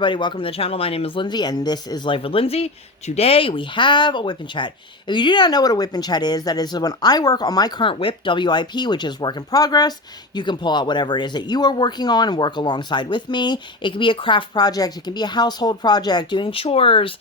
everybody, welcome to the channel. My name is Lindsay and this is Life.W.Lindsay. Today we have a WIP Chat. If you do not know what a WIP Chat is, that is when I work on my current WIP, WIP, which is work in progress. You can pull out whatever it is that you are working on and work alongside with me. It can be a craft project, it can be a household project, doing chores,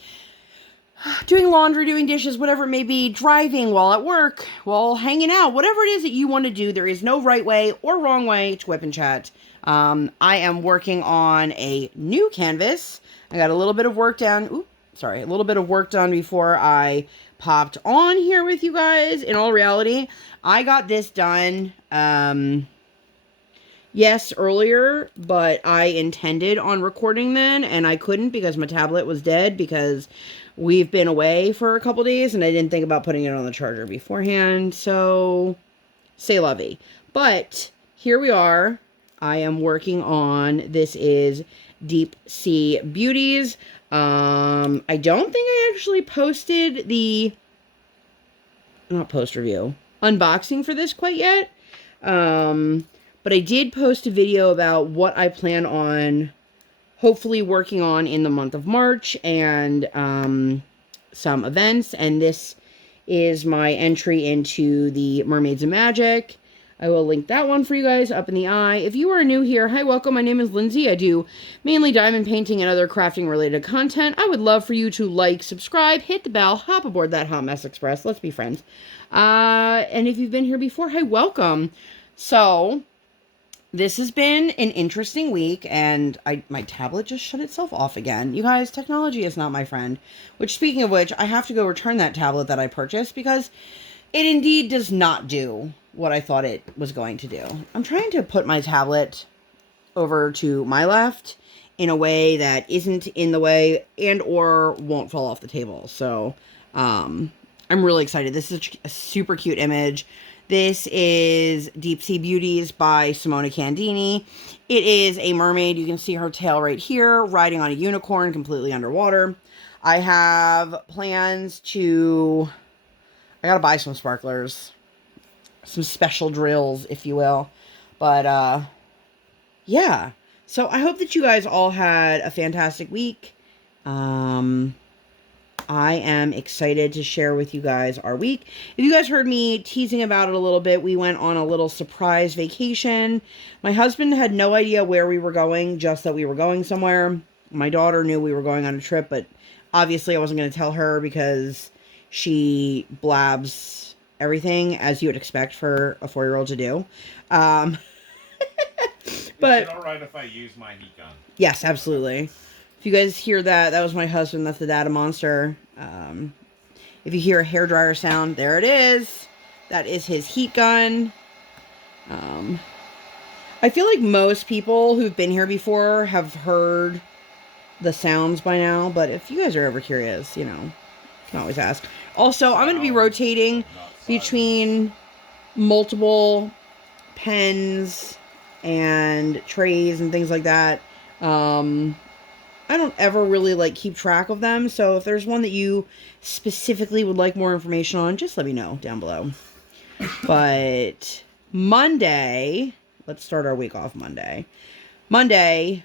doing laundry, doing dishes, whatever it may be, driving while at work, while hanging out, whatever it is that you want to do. There is no right way or wrong way to WIP Chat. I am working on a new canvas. I got a little bit of work done. A little bit of work done before I popped on here with you guys. In all reality, I got this done, yes, earlier, but I intended on recording then, and I couldn't because my tablet was dead because we've been away for a couple days, and I didn't think about putting it on the charger beforehand, so c'est la vie. But here we are. I am working on, this is Deep Sea Beauties. I don't think I actually posted the, not post review, unboxing for this quite yet. But I did post a video about what I plan on hopefully working on in the month of March and some events. And this is my entry into the Mermaids of Magic. I will link that one for you guys up in the eye. If you are new here, hi, welcome. My name is Lindsay. I do mainly diamond painting and other crafting related content. I would love for you to like, subscribe, hit the bell, hop aboard that Hot Mess Express. Let's be friends. And if you've been here before, hi, welcome. So this has been an interesting week, and my tablet just shut itself off again. You guys, technology is not my friend. Which, speaking of which, I have to go return that tablet that I purchased because it indeed does not do what I thought it was going to do. I'm trying to put my tablet over to my left in a way that isn't in the way and or won't fall off the table. So I'm really excited. This is a super cute image. This is Deep Sea Beauties by Simona Candini. It is a mermaid. You can see her tail right here, riding on a unicorn completely underwater. I have plans to, I gotta buy some sparklers, some special drills, if you will. But, yeah. So I hope that you guys all had a fantastic week. I am excited to share with you guys our week. If you guys heard me teasing about it a little bit, we went on a little surprise vacation. My husband had no idea where we were going, just that we were going somewhere. My daughter knew we were going on a trip, but obviously I wasn't going to tell her because she blabs everything, as you would expect for a 4-year-old to do. But is it alright if I use my heat gun? Yes, absolutely. If you guys hear that, that was my husband. That's the DaddaMonster. If you hear a hairdryer sound, there it is. That is his heat gun. I feel like most people who've been here before have heard the sounds by now, but if you guys are ever curious, you know, you can always ask. Also, I'm going to be rotating between multiple pens and trays and things like that. I don't ever really like keep track of them, so if there's one that you specifically would like more information on, just let me know down below. But Monday, let's start our week off Monday. Monday,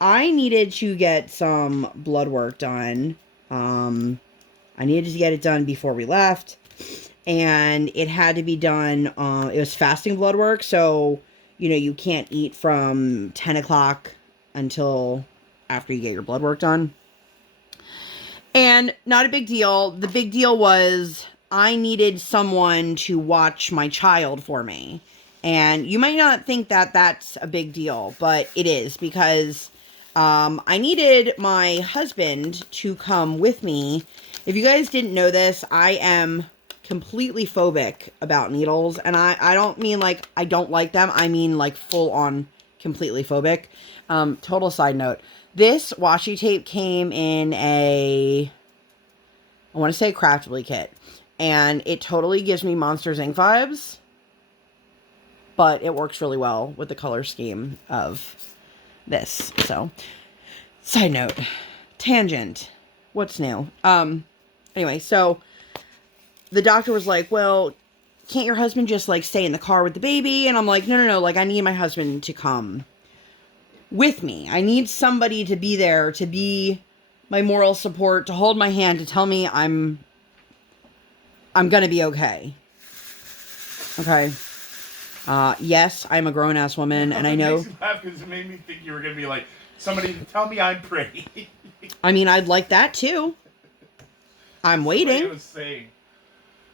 I needed to get some blood work done. I needed to get it done before we left, and it had to be done, it was fasting blood work, so, you know, you can't eat from 10 o'clock until after you get your blood work done. And not a big deal. The big deal was I needed someone to watch my child for me. And you might not think that that's a big deal, but it is, because I needed my husband to come with me. If you guys didn't know this, I am completely phobic about needles. And I don't mean like I don't like them. I mean like full on completely phobic. Total side note. This washi tape came in a, I want to say Craftly kit. And it totally gives me Monsters, Inc. vibes. But it works really well with the color scheme of this. So, side note. Tangent. What's new? Anyway, so the doctor was like, well, can't your husband just like stay in the car with the baby? And I'm like, no, like I need my husband to come with me. I need somebody to be there, to be my moral support, to hold my hand, to tell me I'm gonna be okay. Okay. Yes, I'm a grown-ass woman, and I know... It makes me laugh because it made me think you were going to be like, somebody tell me I'm pretty. I mean, I'd like that, too. I'm waiting. I was saying,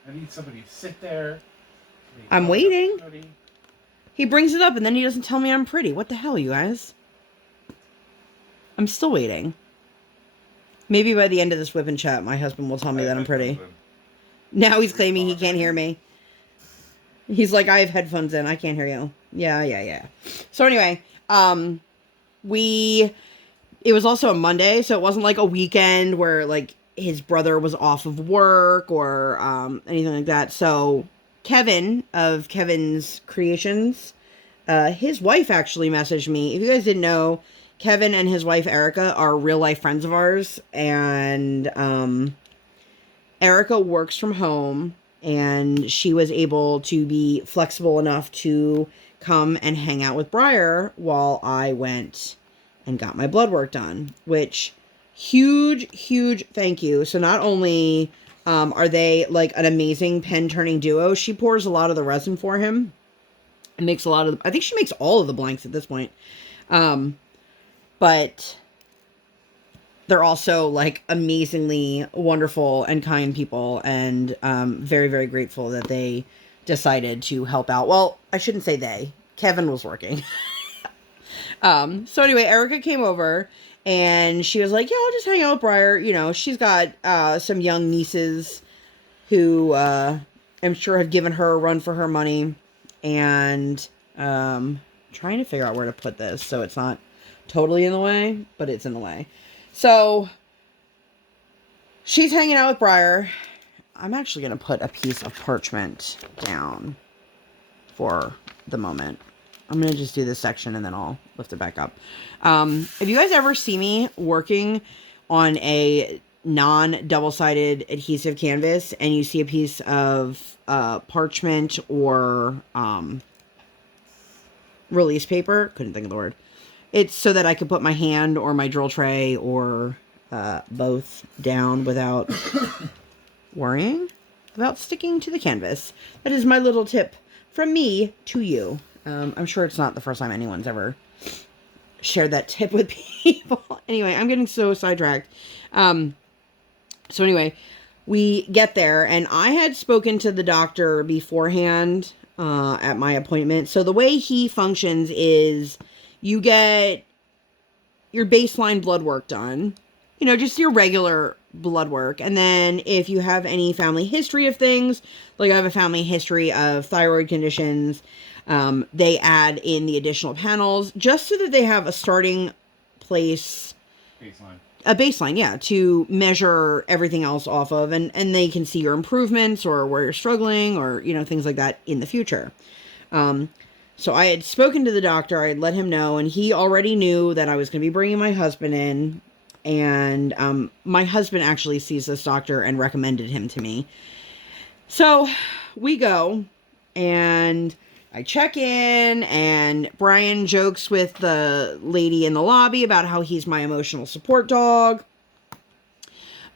I need somebody to sit there. I'm waiting. He brings it up, and then he doesn't tell me I'm pretty. What the hell, you guys? I'm still waiting. Maybe by the end of this WIP Chat, my husband will tell me that I'm pretty. Now he's claiming he can't hear me. He's like, I have headphones in. I can't hear you. Yeah. So anyway, it was also a Monday, so it wasn't like a weekend where like his brother was off of work or anything like that. So Kevin of Kevin's Creations, his wife actually messaged me. If you guys didn't know, Kevin and his wife Erica are real life friends of ours, and Erica works from home, and she was able to be flexible enough to come and hang out with Briar while I went and got my blood work done, which huge thank you. So not only are they like an amazing pen turning duo, she pours a lot of the resin for him and makes a lot of I think she makes all of the blanks at this point. But they're also like amazingly wonderful and kind people, and very grateful that they decided to help out. Well, I shouldn't say they. Kevin was working. So anyway, Erica came over and she was like, yeah, I'll just hang out with Briar. You know, she's got some young nieces who I'm sure have given her a run for her money, and trying to figure out where to put this so it's not totally in the way, but it's in the way. So she's hanging out with Briar. I'm actually going to put a piece of parchment down for the moment. I'm going to just do this section and then I'll lift it back up. If you guys ever see me working on a non-double-sided adhesive canvas and you see a piece of parchment or release paper, couldn't think of the word, it's so that I could put my hand or my drill tray or both down without worrying about sticking to the canvas. That is my little tip from me to you. I'm sure it's not the first time anyone's ever shared that tip with people. Anyway, I'm getting so sidetracked. So anyway, we get there, and I had spoken to the doctor beforehand at my appointment. So the way he functions is you get your baseline blood work done, you know, just your regular blood work. And then if you have any family history of things, like I have a family history of thyroid conditions, they add in the additional panels just so that they have a starting place. A baseline, yeah, to measure everything else off of, and they can see your improvements or where you're struggling or, you know, things like that in the future. So I had spoken to the doctor, I had let him know, and he already knew that I was going to be bringing my husband in, and my husband actually sees this doctor and recommended him to me. So we go, and I check in, and Brian jokes with the lady in the lobby about how he's my emotional support dog.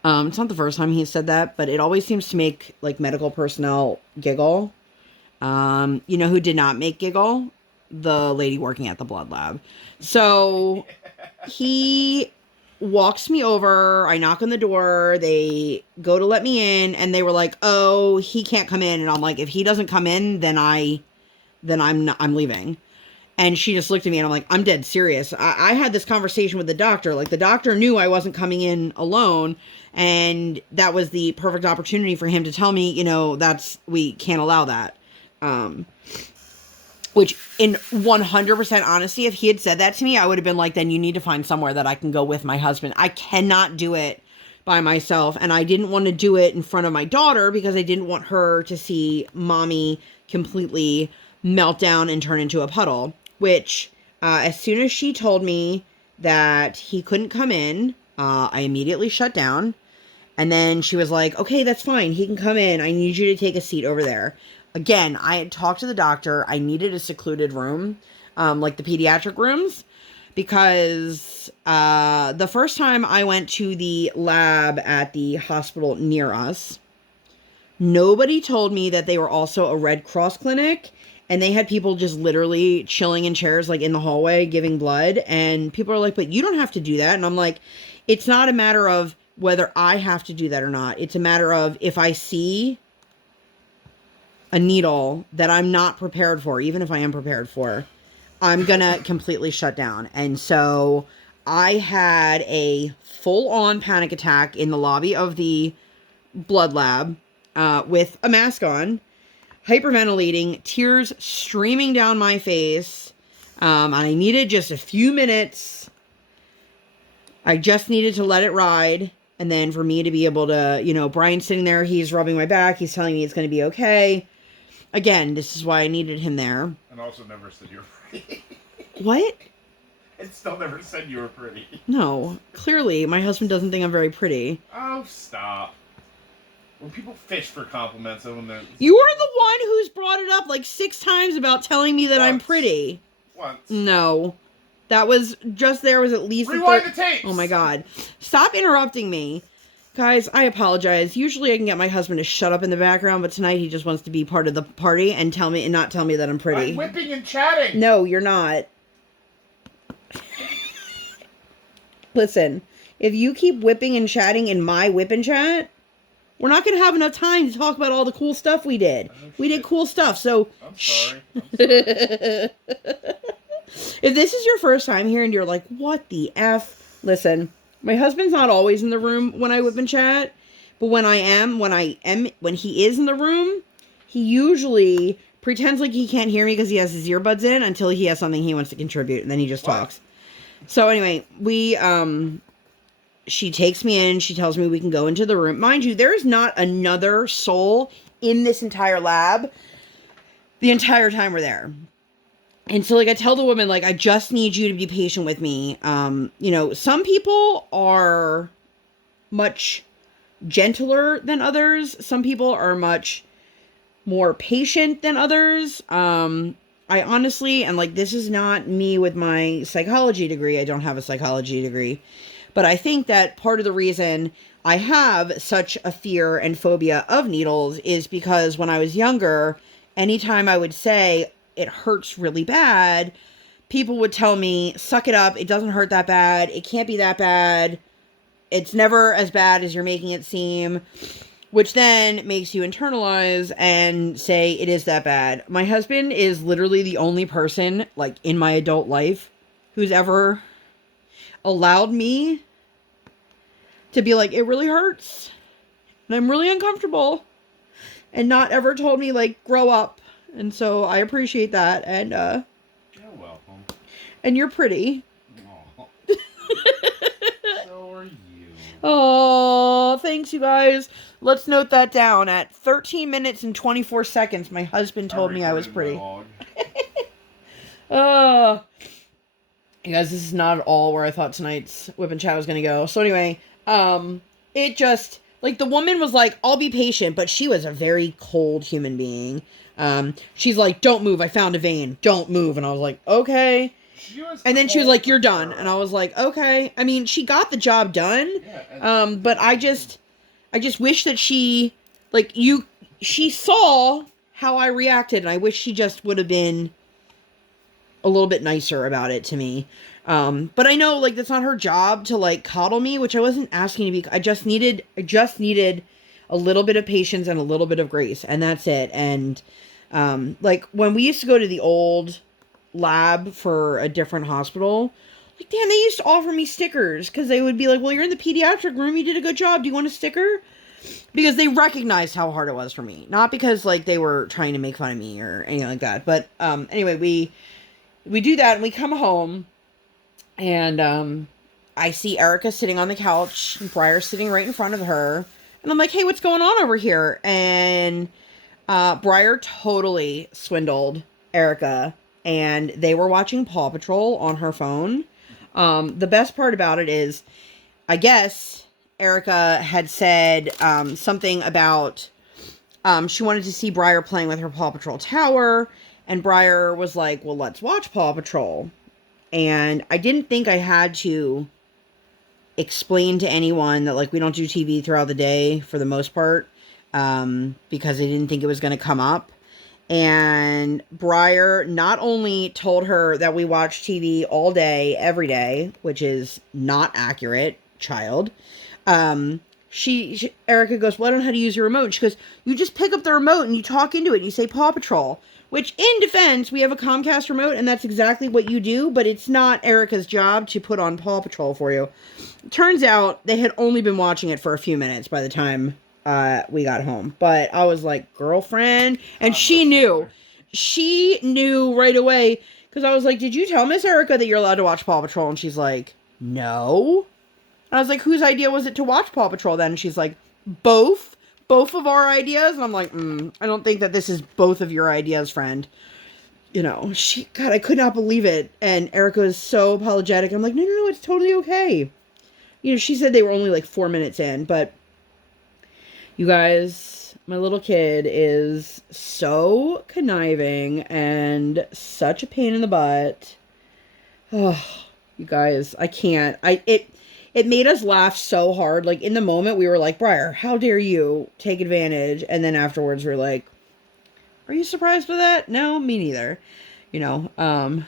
It's not the first time he said that, but it always seems to make like medical personnel giggle. You know who did not make giggle? The lady working at the blood lab. So he walks me over. I knock on the door. They go to let me in, and they were like, "Oh, he can't come in." And I'm like, "If he doesn't come in, then I'm leaving." And she just looked at me, and I'm like, "I'm dead serious." I had this conversation with the doctor. Like, the doctor knew I wasn't coming in alone, and that was the perfect opportunity for him to tell me, you know, we can't allow that. Which in 100% honesty, if he had said that to me, I would have been like, then you need to find somewhere that I can go with my husband. I cannot do it by myself. And I didn't want to do it in front of my daughter because I didn't want her to see mommy completely melt down and turn into a puddle. Which, as soon as she told me that he couldn't come in, I immediately shut down. And then she was like, okay, that's fine. He can come in. I need you to take a seat over there. Again, I had talked to the doctor. I needed a secluded room, like the pediatric rooms, because the first time I went to the lab at the hospital near us, nobody told me that they were also a Red Cross clinic, and they had people just literally chilling in chairs like in the hallway giving blood, and people are like, but you don't have to do that. And I'm like, it's not a matter of whether I have to do that or not. It's a matter of if I see a needle that I'm not prepared for, even if I am prepared for, I'm gonna completely shut down. And so I had a full-on panic attack in the lobby of the blood lab with a mask on, hyperventilating, tears streaming down my face. I needed just a few minutes. I just needed to let it ride. And then for me to be able to, you know, Brian's sitting there, he's rubbing my back, he's telling me it's going to be okay. Again, this is why I needed him there. And also never said you were pretty. What? It still never said you were pretty. No, clearly my husband doesn't think I'm very pretty. Oh, stop. When people fish for compliments, you're the one who's brought it up like 6 times about telling me that I'm pretty. Once. No. That was just there was at least rewind the tapes. Oh my god. Stop interrupting me. Guys, I apologize. Usually I can get my husband to shut up in the background, but tonight he just wants to be part of the party and not tell me that I'm pretty. I'm whipping and chatting. No, you're not. Listen, if you keep whipping and chatting in my whip and chat, we're not going to have enough time to talk about all the cool stuff we did. We did cool stuff, so... I'm sorry. I'm sorry. If this is your first time here and you're like, what the F? Listen, my husband's not always in the room when I whip and chat, but when he is in the room, he usually pretends like he can't hear me because he has his earbuds in until he has something he wants to contribute, and then he just talks. So anyway, she takes me in, she tells me we can go into the room. Mind you, there is not another soul in this entire lab the entire time we're there. And so, like, I tell the woman, like, I just need you to be patient with me. You know, some people are much gentler than others. Some people are much more patient than others. I honestly, and, like, this is not me with my psychology degree. I don't have a psychology degree. But I think that part of the reason I have such a fear and phobia of needles is because when I was younger, anytime I would say, it hurts really bad, people would tell me, suck it up, it doesn't hurt that bad, it can't be that bad, it's never as bad as you're making it seem, which then makes you internalize and say it is that bad. My husband is literally the only person, like, in my adult life who's ever allowed me to be like, it really hurts, and I'm really uncomfortable, and not ever told me, like, grow up. And so I appreciate that. And you're welcome. And you're pretty. Aww. So are you. Oh, thanks, you guys. Let's note that down. At 13 minutes and 24 seconds, my husband told me I was pretty. You guys, this is not at all where I thought tonight's whip and chat was going to go. So anyway, it just, like, the woman was like, I'll be patient, but she was a very cold human being. She's like, don't move, I found a vein, don't move. And I was like, okay. And then she was like, you're done. And I was like, okay. I mean, she got the job done. But I just wish that she saw how I reacted, and I wish she just would have been a little bit nicer about it to me. But I know, like, that's not her job to, like, coddle me, which I wasn't asking to be. I just needed a little bit of patience and a little bit of grace, and that's it. And like, when we used to go to the old lab for a different hospital, like, damn, they used to offer me stickers, because they would be like, well, you're in the pediatric room, you did a good job, do you want a sticker? Because they recognized how hard it was for me, not because, like, they were trying to make fun of me or anything like that. But anyway, we do that, and we come home, and I see Erica sitting on the couch, and Briar sitting right in front of her. And I'm like, hey, what's going on over here? And Briar totally swindled Erica. And they were watching Paw Patrol on her phone. The best part about it is, I guess, Erica had said something about she wanted to see Briar playing with her Paw Patrol tower. And Briar was like, well, let's watch Paw Patrol. And I didn't think I had to explain to anyone that, like, we don't do TV throughout the day for the most part, because I didn't think it was going to come up. And Briar not only told her that we watch TV all day, every day, which is not accurate, child. Erica goes, well, I don't know how to use your remote. She goes, you just pick up the remote and you talk into it and you say Paw Patrol. Which, in defense, we have a Comcast remote and that's exactly what you do, but it's not Erica's job to put on Paw Patrol for you. Turns out they had only been watching it for a few minutes by the time we got home. But I was like, girlfriend, and she knew right away, because I was like, did you tell Miss Erica that you're allowed to watch Paw Patrol? And she's like, no. And I was like, whose idea was it to watch Paw Patrol then? And she's like, both of our ideas. And I'm like, I don't think that this is both of your ideas, friend. You know, God, I could not believe it. And Erica was so apologetic. I'm like, no, it's totally okay. You know, she said they were only like 4 minutes in, but you guys, my little kid is so conniving and such a pain in the butt. Oh, you guys, I can't. It made us laugh so hard. Like, in the moment, we were like, Briar, how dare you take advantage? And then afterwards, we're like, are you surprised by that? No, me neither. You know,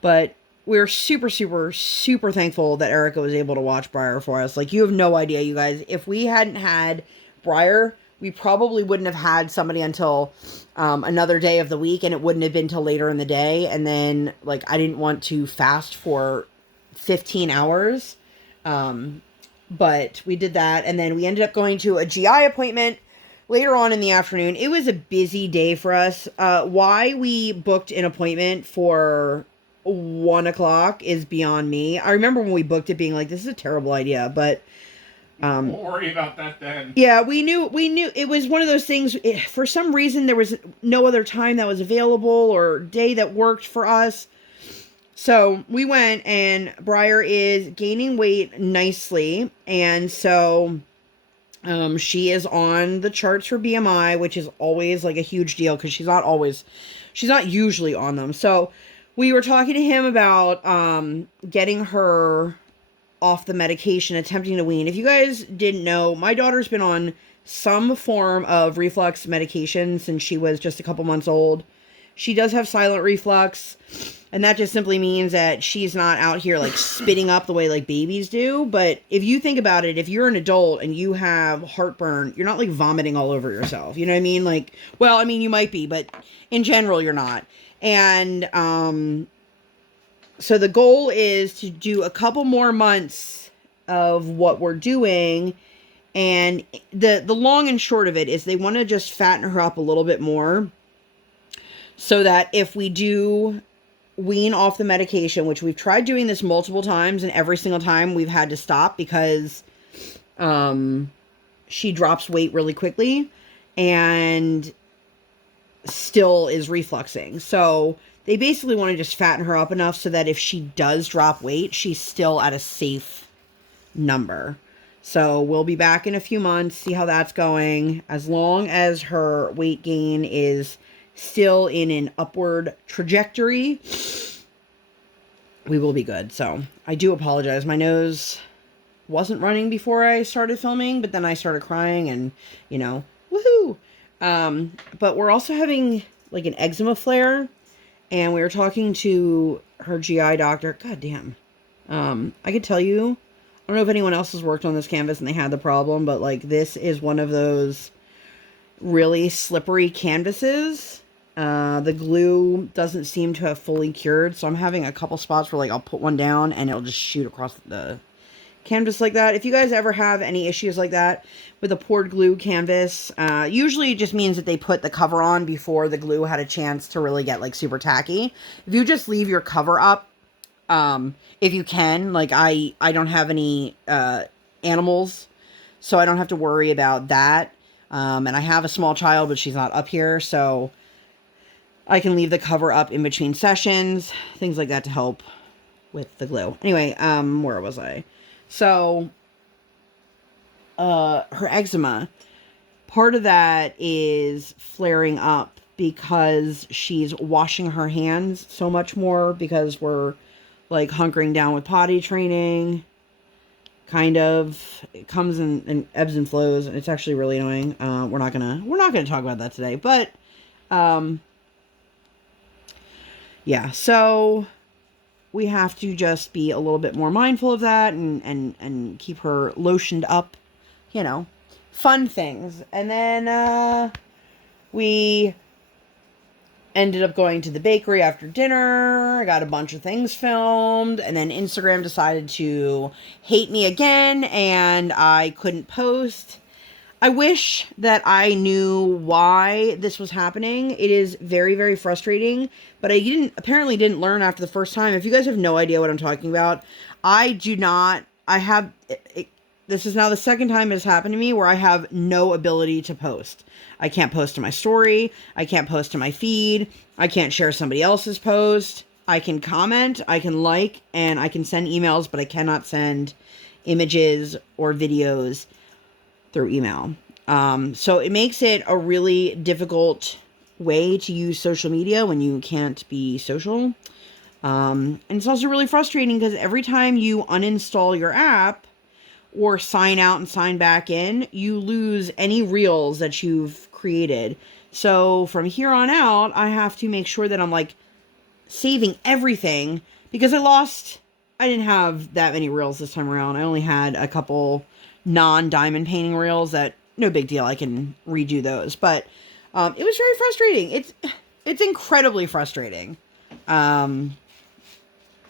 but we're super, super, super thankful that Erica was able to watch Briar for us. Like, you have no idea, you guys. If we hadn't had Briar, we probably wouldn't have had somebody until another day of the week, and it wouldn't have been till later in the day. And then, like, I didn't want to fast for 15 hours. But we did that, and then we ended up going to a GI appointment later on in the afternoon. It was a busy day for us. Why we booked an appointment for 1 o'clock is beyond me. I remember when we booked it being like, this is a terrible idea, but don't worry about that then. yeah, we knew it was one of those things. For some reason, there was no other time that was available or day that worked for us. So we went, and Briar is gaining weight nicely. And so she is on the charts for BMI, which is always like a huge deal because she's not usually on them. So we were talking to him about getting her off the medication, attempting to wean. If you guys didn't know, my daughter's been on some form of reflux medication since she was just a couple months old. She does have silent reflux, and that just simply means that she's not out here like spitting up the way like babies do. But if you think about it, if you're an adult and you have heartburn, you're not like vomiting all over yourself. You know what I mean? Like, well, I mean, you might be, but in general, you're not. And so the goal is to do a couple more months of what we're doing. And the long and short of it is they want to just fatten her up a little bit more, so that if we do wean off the medication, which we've tried doing this multiple times, and every single time we've had to stop because she drops weight really quickly and still is refluxing. So they basically want to just fatten her up enough so that if she does drop weight, she's still at a safe number. So we'll be back in a few months, see how that's going. As long as her weight gain is still in an upward trajectory, we will be good. So I do apologize. My nose wasn't running before I started filming, but then I started crying and, you know, woohoo. But we're also having like an eczema flare, and we were talking to her GI doctor. God damn. I could tell you, I don't know if anyone else has worked on this canvas and they had the problem, but like this is one of those really slippery canvases. The glue doesn't seem to have fully cured, so I'm having a couple spots where like I'll put one down and it'll just shoot across the canvas like that. If you guys ever have any issues like that with a poured glue canvas, usually it just means that they put the cover on before the glue had a chance to really get like super tacky. If you just leave your cover up, if you can, like I don't have any animals, so I don't have to worry about that. And I have a small child, but she's not up here, so I can leave the cover up in between sessions, things like that to help with the glue. Anyway, where was I? So, her eczema, part of that is flaring up because she's washing her hands so much more because we're like hunkering down with potty training. Kind of. It comes in ebbs and flows, and it's actually really annoying. We're not gonna talk about that today, but yeah, so we have to just be a little bit more mindful of that and keep her lotioned up, you know, fun things. And then we ended up going to the bakery after dinner. I got a bunch of things filmed, and then Instagram decided to hate me again, and I couldn't post. I wish that I knew why this was happening. It is very, very frustrating, but I apparently didn't learn after the first time. If you guys have no idea what I'm talking about, this is now the second time it has happened to me where I have no ability to post. I can't post to my story. I can't post to my feed. I can't share somebody else's post. I can comment, I can like, and I can send emails, but I cannot send images or videos through email. So it makes it a really difficult way to use social media when you can't be social. And it's also really frustrating because every time you uninstall your app or sign out and sign back in, you lose any reels that you've created. So from here on out, I have to make sure that I'm like saving everything because I didn't have that many reels this time around. I only had a couple non-diamond painting reels that no big deal. I can redo those, but it was very frustrating. It's incredibly frustrating. And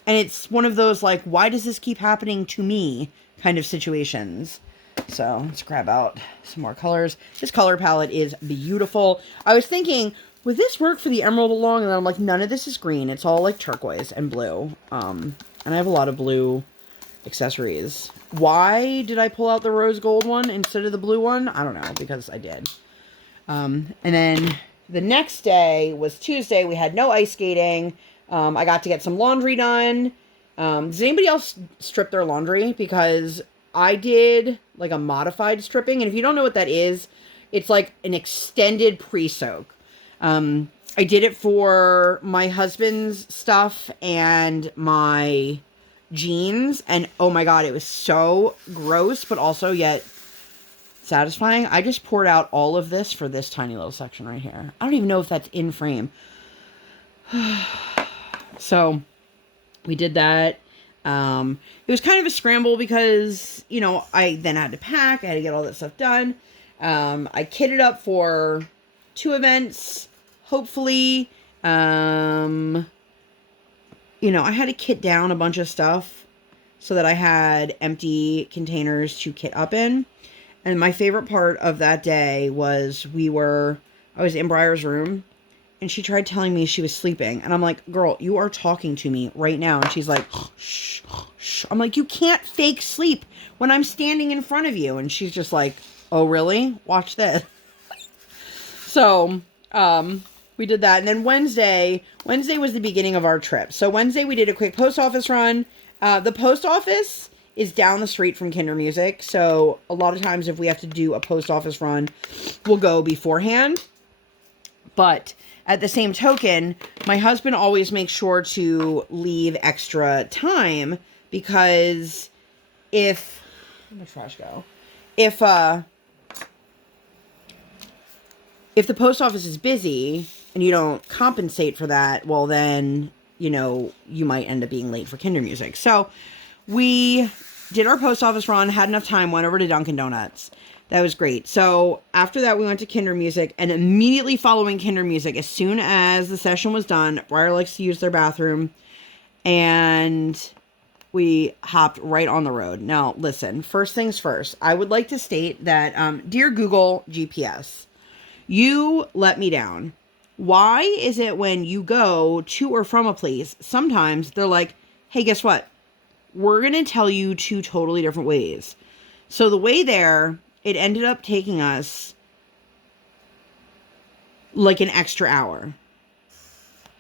it's one of those like, why does this keep happening to me kind of situations. So let's grab out some more colors. This color palette is beautiful. I was thinking, would this work for the emerald along? And then I'm like, none of this is green. It's all like turquoise and blue. And I have a lot of blue accessories. Why did I pull out the rose gold one instead of the blue one? I don't know, because I did. And then the next day was Tuesday. We had no ice skating. I got to get some laundry done. Does anybody else strip their laundry? Because I did like a modified stripping. And if you don't know what that is, it's like an extended pre-soak. I did it for my husband's stuff and my jeans. And oh my God, it was so gross, but also yet satisfying. I just poured out all of this for this tiny little section right here. I don't even know if that's in frame. So we did that. It was kind of a scramble because, you know, I then had to pack. I had to get all that stuff done. I kitted up for 2 events, hopefully. You know, I had to kit down a bunch of stuff so that I had empty containers to kit up in. And my favorite part of that day was I was in Briar's room and she tried telling me she was sleeping. And I'm like, girl, you are talking to me right now. And she's like, shh, shh. I'm like, you can't fake sleep when I'm standing in front of you. And she's just like, oh, really? Watch this. So, we did that. And then Wednesday was the beginning of our trip. So Wednesday we did a quick post office run. The post office is down the street from Kinder Music. So a lot of times if we have to do a post office run, we'll go beforehand. But at the same token, my husband always makes sure to leave extra time because where'd my trash go? If the post office is busy and you don't compensate for that, well then, you know, you might end up being late for Kinder Music. So we did our post office run, had enough time, went over to Dunkin' Donuts. That was great. So after that, we went to Kinder Music, and immediately following Kinder Music, as soon as the session was done, Briar likes to use their bathroom, and we hopped right on the road. Now, listen, first things first, I would like to state that, dear Google GPS, you let me down. Why is it when you go to or from a place, sometimes they're like, hey, guess what? We're going to tell you 2 totally different ways. So the way there, it ended up taking us like an extra hour.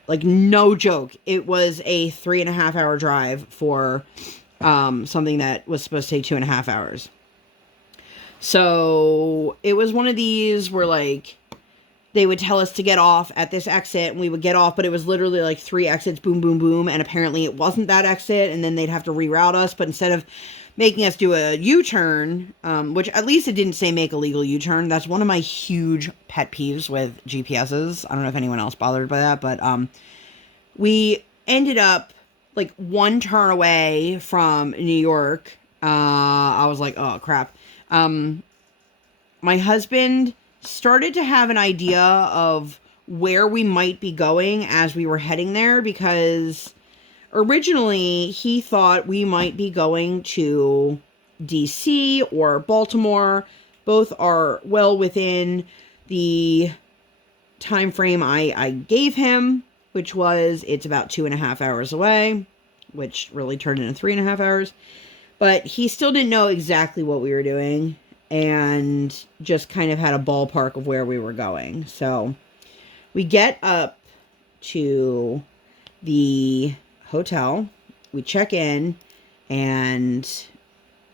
Like, no joke. It was a 3.5-hour drive for something that was supposed to take 2.5 hours. So it was one of these where, like, they would tell us to get off at this exit, and we would get off, but it was literally like 3 exits, boom, boom, boom, and apparently it wasn't that exit, and then they'd have to reroute us, but instead of making us do a U-turn, which at least it didn't say make a legal U-turn. That's one of my huge pet peeves with GPSs. I don't know if anyone else bothered by that, but we ended up like 1 turn away from New York. I was like, oh, crap. My husband started to have an idea of where we might be going as we were heading there, because originally he thought we might be going to DC or Baltimore. Both are well within the time frame I gave him, which was it's about 2.5 hours away, which really turned into 3.5 hours. But he still didn't know exactly what we were doing, and just kind of had a ballpark of where we were going. So we get up to the hotel, we check in, and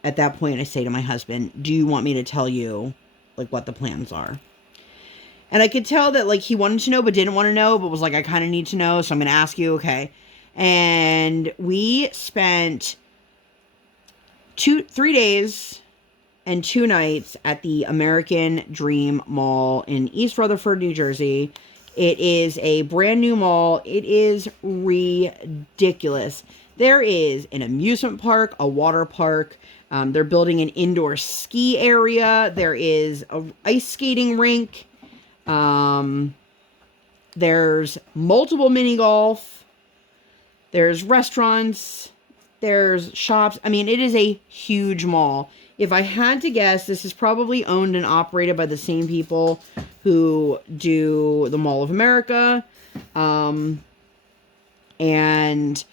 at that point I say to my husband, do you want me to tell you like what the plans are? And I could tell that like he wanted to know but didn't want to know, but was like, I kind of need to know, so I'm going to ask you, okay? And we spent 3 days and 2 nights at the American Dream Mall in East Rutherford, New Jersey. It is a brand new mall. It is ridiculous. There is an amusement park, a water park. They're building an indoor ski area. There is an ice skating rink. There's multiple mini golf. There's restaurants. There's shops. I mean, it is a huge mall. If I had to guess, this is probably owned and operated by the same people who do the Mall of America. And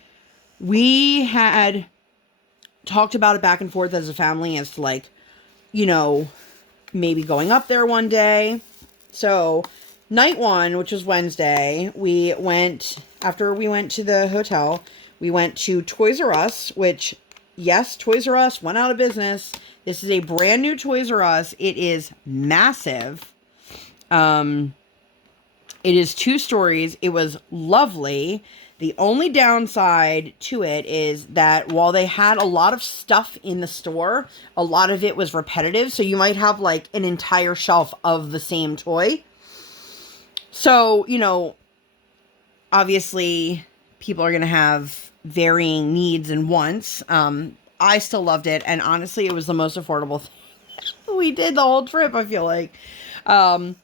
we had talked about it back and forth as a family as to like, you know, maybe going up there one day. So night 1, which was Wednesday, after we went to the hotel, we went to Toys R Us, which, yes, Toys R Us went out of business. This is a brand new Toys R Us. It is massive. It is 2 stories. It was lovely. The only downside to it is that while they had a lot of stuff in the store, a lot of it was repetitive. So you might have like an entire shelf of the same toy. So, you know, obviously people are going to have varying needs and wants. I still loved it, and honestly, it was the most affordable thing we did the whole trip, I feel like.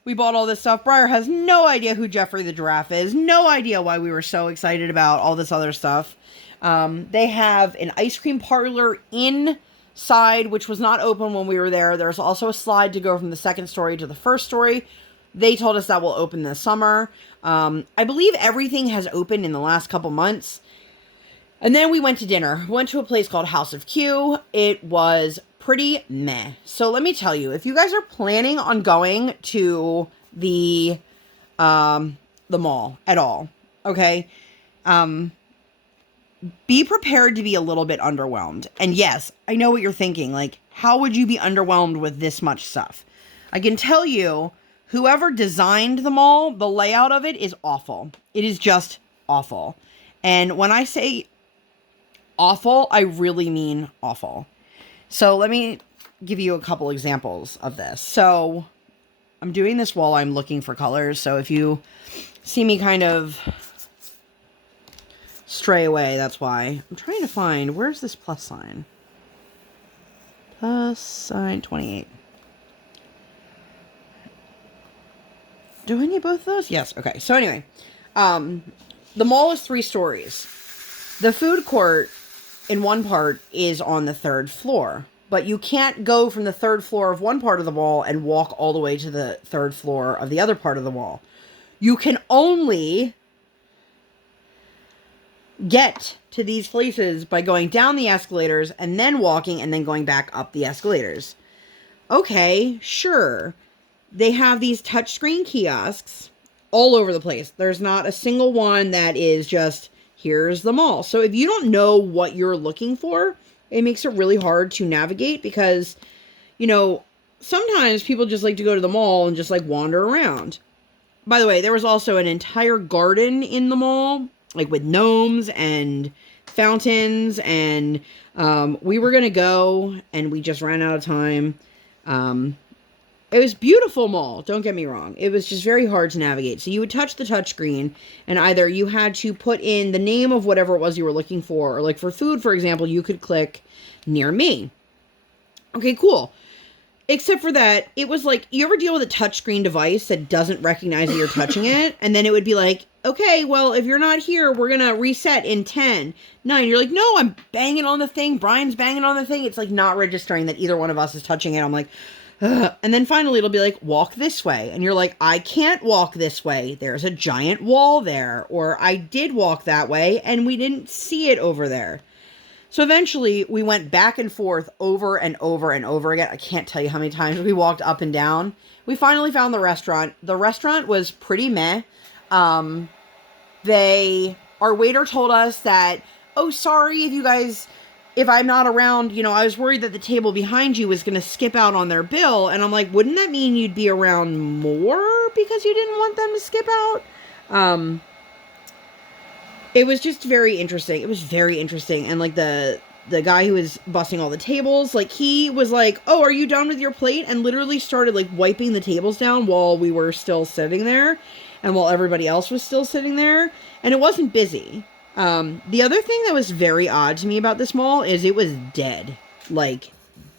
We bought all this stuff. Briar has no idea who Jeffrey the Giraffe is, no idea why we were so excited about all this other stuff. They have an ice cream parlor inside, which was not open when we were there. There's also a slide to go from the 2nd story to the 1st story. They told us that will open this summer. I believe everything has opened in the last couple months. And then we went to dinner. We went to a place called House of Q. It was pretty meh. So let me tell you, if you guys are planning on going to the mall at all, okay, be prepared to be a little bit underwhelmed. And yes, I know what you're thinking. Like, how would you be underwhelmed with this much stuff? I can tell you, whoever designed the mall, the layout of it is awful. It is just awful. And when I say awful, I really mean awful. So let me give you a couple examples of this. So I'm doing this while I'm looking for colors. So if you see me kind of stray away, that's why. I'm trying to find, where's this plus sign? Plus sign 28. Do I need both of those? Yes. Okay. So anyway, the mall is 3 stories. The food court in one part is on the 3rd floor, but you can't go from the 3rd floor of one part of the mall and walk all the way to the 3rd floor of the other part of the mall. You can only get to these places by going down the escalators and then walking and then going back up the escalators. Okay, sure. They have these touchscreen kiosks all over the place. There's not a single one that is just, here's the mall. So if you don't know what you're looking for, it makes it really hard to navigate because, you know, sometimes people just like to go to the mall and just like wander around. by the way, there was also an entire garden in the mall, like with gnomes and fountains, and we were gonna go, and we just ran out of time. It was beautiful mall, don't get me wrong. It was just very hard to navigate. So you would touch the touchscreen, and either you had to put in the name of whatever it was you were looking for, or like for food, for example, you could click near me. Okay, cool. Except for that, it was like, you ever deal with a touchscreen device that doesn't recognize that you're touching it? And then it would be like, okay, well, if you're not here, we're going to reset in 10, 9. You're like, no, I'm banging on the thing. Brian's banging on the thing. It's like not registering that either one of us is touching it. I'm like, ugh. And then finally it'll be like, walk this way. And you're like, I can't walk this way. There's a giant wall there. Or I did walk that way and we didn't see it over there. So eventually we went back and forth over and over and over again. I can't tell you how many times we walked up and down. We finally found the restaurant. The restaurant was pretty meh. Our waiter told us that, oh, sorry if I'm not around, I was worried that the table behind you was going to skip out on their bill. And I'm like, wouldn't that mean you'd be around more because you didn't want them to skip out? It was just very interesting. It was very interesting. And like the guy who was bussing all the tables, like he was like, oh, are you done with your plate? And literally started like wiping the tables down while we were still sitting there and while everybody else was still sitting there. And it wasn't busy. The other thing that was very odd to me about this mall is it was dead. Like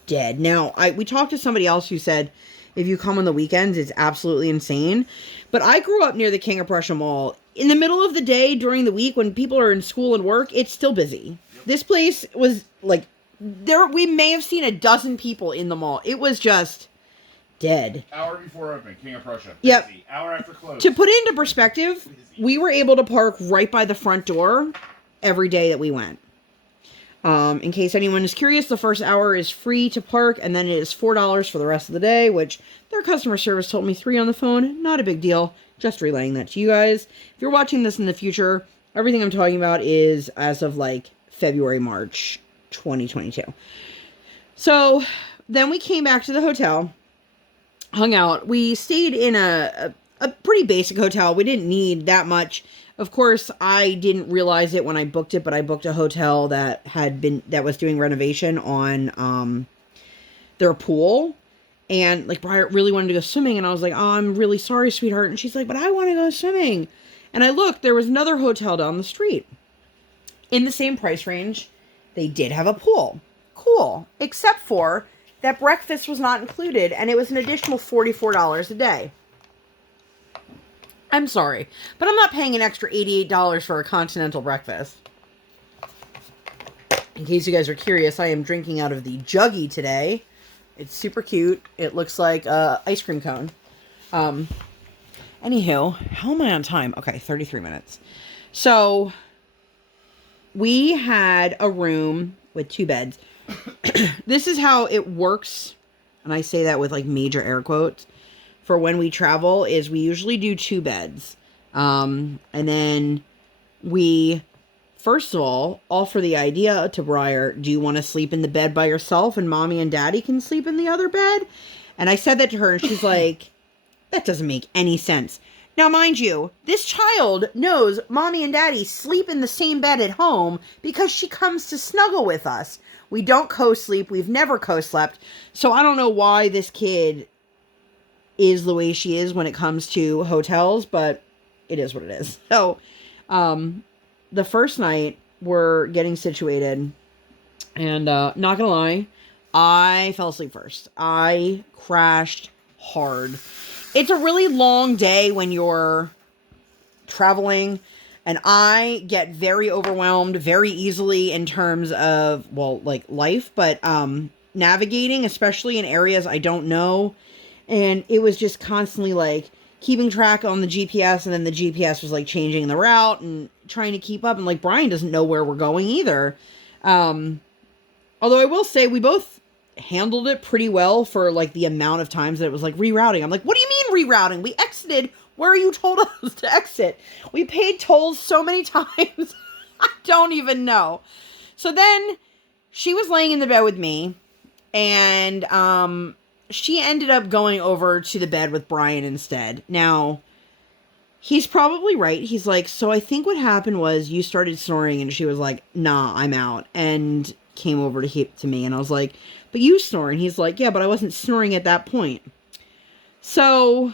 dead. Now, we talked to somebody else who said if you come on the weekends, it's absolutely insane. But I grew up near the King of Prussia Mall. In the middle of the day during the week when people are in school and work, it's still busy. Yep. This place was like, we may have seen a dozen people in the mall. It was just dead. Hour before open, King of Prussia. Busy. Yep. Hour after close. To put it into perspective, we were able to park right by the front door every day that we went. In case anyone is curious, the first hour is free to park, and then it is $4 for the rest of the day, which their customer service told me $3 on the phone. Not a big deal. Just relaying that to you guys. If you're watching this in the future, everything I'm talking about is as of like February, March 2022. So then we came back to the hotel, hung out. We stayed in a pretty basic hotel. We didn't need that much. Of course, I didn't realize it when I booked it, but I booked a hotel that was doing renovation on their pool. And like Brian really wanted to go swimming, and I was like, oh, I'm really sorry, sweetheart. And she's like, but I want to go swimming. And I looked, there was another hotel down the street in the same price range. They did have a pool. Cool. Except for that breakfast was not included, and it was an additional $44 a day. I'm sorry, but I'm not paying an extra $88 for a continental breakfast. In case you guys are curious, I am drinking out of the juggy today. It's super cute. It looks like a ice cream cone. Anywho, how am I on time? Okay, 33 minutes. So, we had a room with 2 beds. This is how it works, and I say that with like major air quotes, for when we travel, is we usually do 2 beds. And then we, first of all, offer the idea to Briar, do you want to sleep in the bed by yourself and mommy and daddy can sleep in the other bed? And I said that to her and she's like, that doesn't make any sense. Now, mind you, this child knows mommy and daddy sleep in the same bed at home because she comes to snuggle with us. We don't co-sleep. We've never co-slept. So I don't know why this kid is the way she is when it comes to hotels, but it is what it is. So, the first night we're getting situated, and not gonna lie, I fell asleep first. I crashed hard. It's a really long day when you're traveling, and I get very overwhelmed very easily in terms of, well, like life, but navigating, especially in areas I don't know. And it was just constantly like keeping track on the GPS, and then the GPS was like changing the route and trying to keep up. And like Brian doesn't know where we're going either. Although I will say we both handled it pretty well for like the amount of times that it was like rerouting. I'm like, what do you mean rerouting? We exited where you told us to exit. We paid tolls so many times. I don't even know. So then she was laying in the bed with me, and she ended up going over to the bed with Brian instead. Now, he's probably right. He's like, so I think what happened was you started snoring and she was like, nah, I'm out. And came over to me. And I was like, but you snore. And he's like, yeah, but I wasn't snoring at that point. So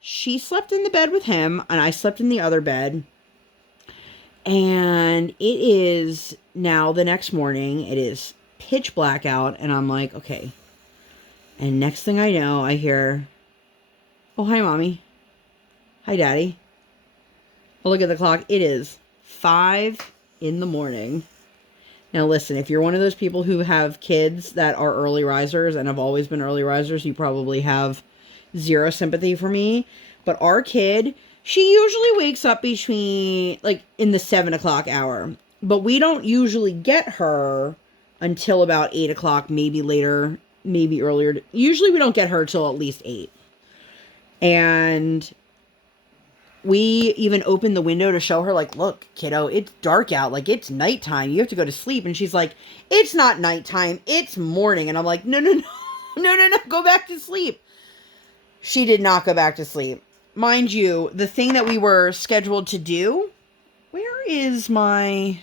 she slept in the bed with him and I slept in the other bed. And it is now the next morning. It is pitch black out. And I'm like, okay. And next thing I know, I hear, oh, hi, Mommy. Hi, Daddy. I look at the clock. It is 5 in the morning. Now, listen, if you're one of those people who have kids that are early risers and have always been early risers, you probably have zero sympathy for me. But our kid, she usually wakes up between, like, in the 7 o'clock hour. But we don't usually get her until about 8 o'clock, maybe later, maybe earlier. Usually we don't get her till at least 8. And we even opened the window to show her, like, look, kiddo, it's dark out. Like, it's nighttime. You have to go to sleep. And she's like, it's not nighttime. It's morning. And I'm like, no. Go back to sleep. She did not go back to sleep. Mind you, the thing that we were scheduled to do, where is my, I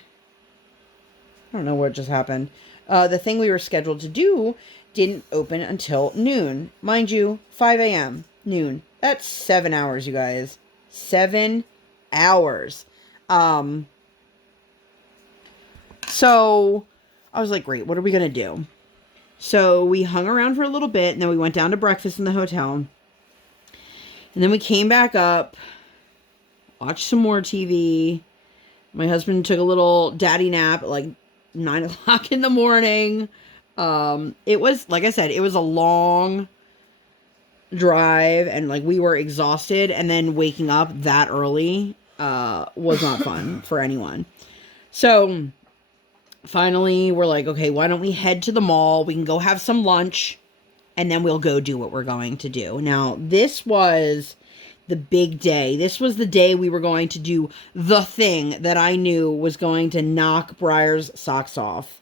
don't know what just happened. The thing we were scheduled to do didn't open until noon. Mind you, 5 a.m., noon. That's 7 hours, you guys. 7 hours. So I was like, great, what are we going to do? So we hung around for a little bit and then we went down to breakfast in the hotel. And then we came back up, watched some more TV. My husband took a little daddy nap at like 9 o'clock in the morning. It was, like I said, it was a long drive and like we were exhausted, and then waking up that early was not fun for anyone. So finally we're like, okay, why don't we head to the mall? We can go have some lunch and then we'll go do what we're going to do. Now, this was the big day. This was the day we were going to do the thing that I knew was going to knock Briar's socks off.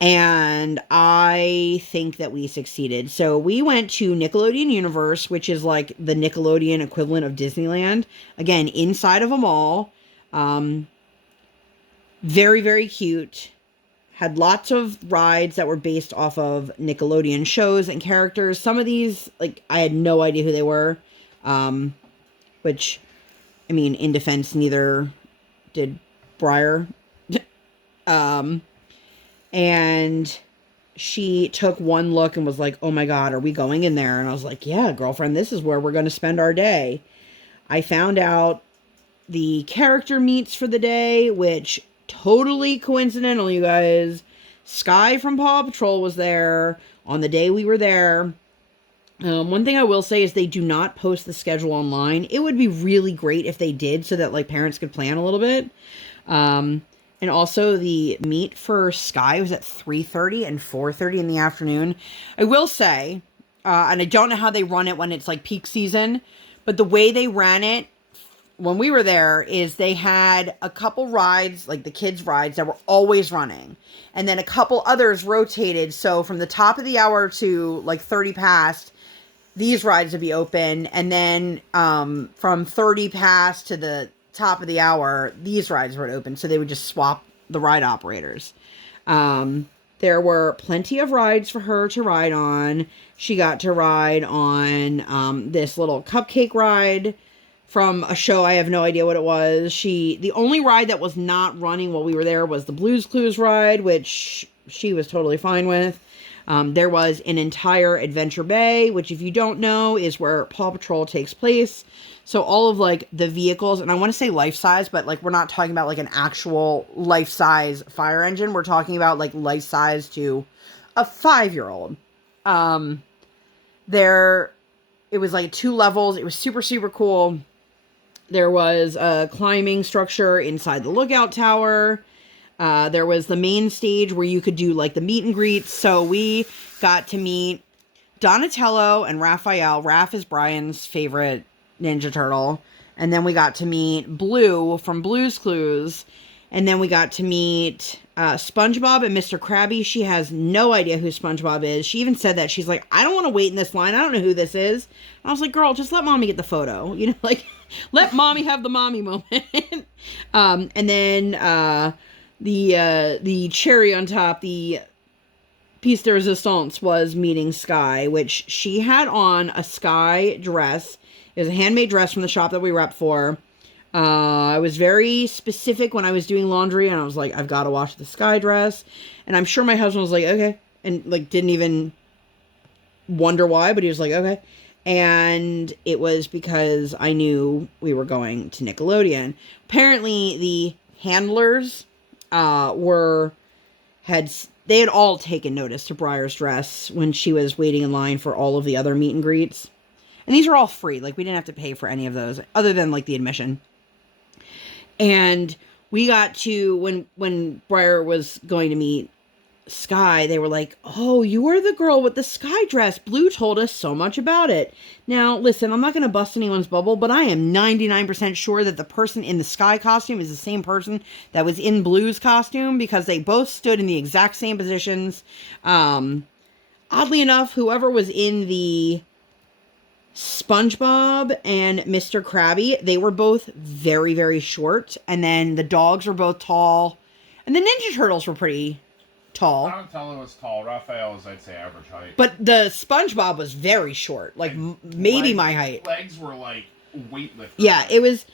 And I think that we succeeded. So we went to Nickelodeon Universe, which is like the Nickelodeon equivalent of Disneyland. Again, inside of a mall. Very, very cute. Had lots of rides that were based off of Nickelodeon shows and characters. Some of these, like, I had no idea who they were. Which, I mean, in defense, neither did Briar. And she took one look and was like, oh my God, are we going in there? And I was like, yeah, girlfriend, this is where we're going to spend our day. I found out the character meets for the day, which totally coincidental, you guys. Sky from Paw Patrol was there on the day we were there. One thing I will say is they do not post the schedule online. It would be really great if they did so that like parents could plan a little bit. And also the meet for Sky was at 3:30 and 4:30 in the afternoon. I will say, and I don't know how they run it when it's like peak season, but the way they ran it when we were there is they had a couple rides, like the kids' rides, that were always running. And then a couple others rotated. So from the top of the hour to like 30 past, these rides would be open. And then from 30 past to the top of the hour, these rides were open. So they would just swap the ride operators. There were plenty of rides for her to ride on. She got to ride on this little cupcake ride from a show. I have no idea what it was. The only ride that was not running while we were there was the Blue's Clues ride, which she was totally fine with. There was an entire Adventure Bay, which if you don't know is where Paw Patrol takes place. So all of like the vehicles, and I want to say life size, but like we're not talking about like an actual life size fire engine. We're talking about like life size to a 5-year-old. It was like 2 levels. It was super, super cool. There was a climbing structure inside the lookout tower. There was the main stage where you could do like the meet and greets. So we got to meet Donatello and Raphael. Raph is Brian's favorite Ninja Turtle. And then we got to meet Blue from Blue's Clues. And then we got to meet SpongeBob and Mr. Krabby. She has no idea who SpongeBob is. She even said that. She's like, I don't want to wait in this line. I don't know who this is. And I was like, girl, just let mommy get the photo. You know, like, let mommy have the mommy moment. And then the cherry on top, the piece de resistance, was meeting Sky, which she had on a Sky dress. It was a handmade dress from the shop that we repped for. I was very specific when I was doing laundry, and I was like, I've got to wash the Sky dress. And I'm sure my husband was like, okay. And like, didn't even wonder why, but he was like, okay. And it was because I knew we were going to Nickelodeon. Apparently the handlers, they had all taken notice to Briar's dress when she was waiting in line for all of the other meet and greets. And these are all free. Like, we didn't have to pay for any of those other than like the admission. And we got to, when Briar was going to meet Sky, they were like, oh, you are the girl with the Sky dress. Blue told us so much about it. Now, listen, I'm not going to bust anyone's bubble, but I am 99% sure that the person in the Sky costume is the same person that was in Blue's costume, because they both stood in the exact same positions. Oddly enough, whoever was in the SpongeBob and Mr. Krabby, they were both very, very short. And then the dogs were both tall. And the Ninja Turtles were pretty tall. Donatello was tall. Raphael was, I'd say, average height. But the SpongeBob was very short. Like, maybe my height. Legs were like weightlifting. Yeah, it was,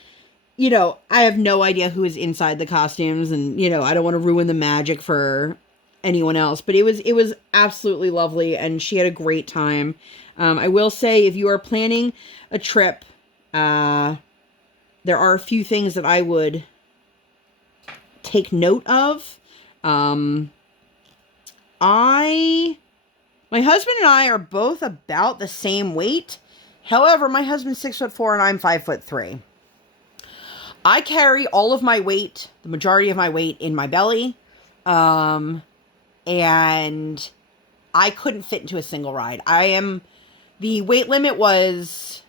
you know, I have no idea who is inside the costumes. And, you know, I don't want to ruin the magic for anyone else. But it was absolutely lovely. And she had a great time. I will say, if you are planning a trip, there are a few things that I would take note of. My husband and I are both about the same weight. However, my husband's 6'4" and I'm 5'3". I carry all of my weight, the majority of my weight, in my belly. And I couldn't fit into a single ride. The weight limit was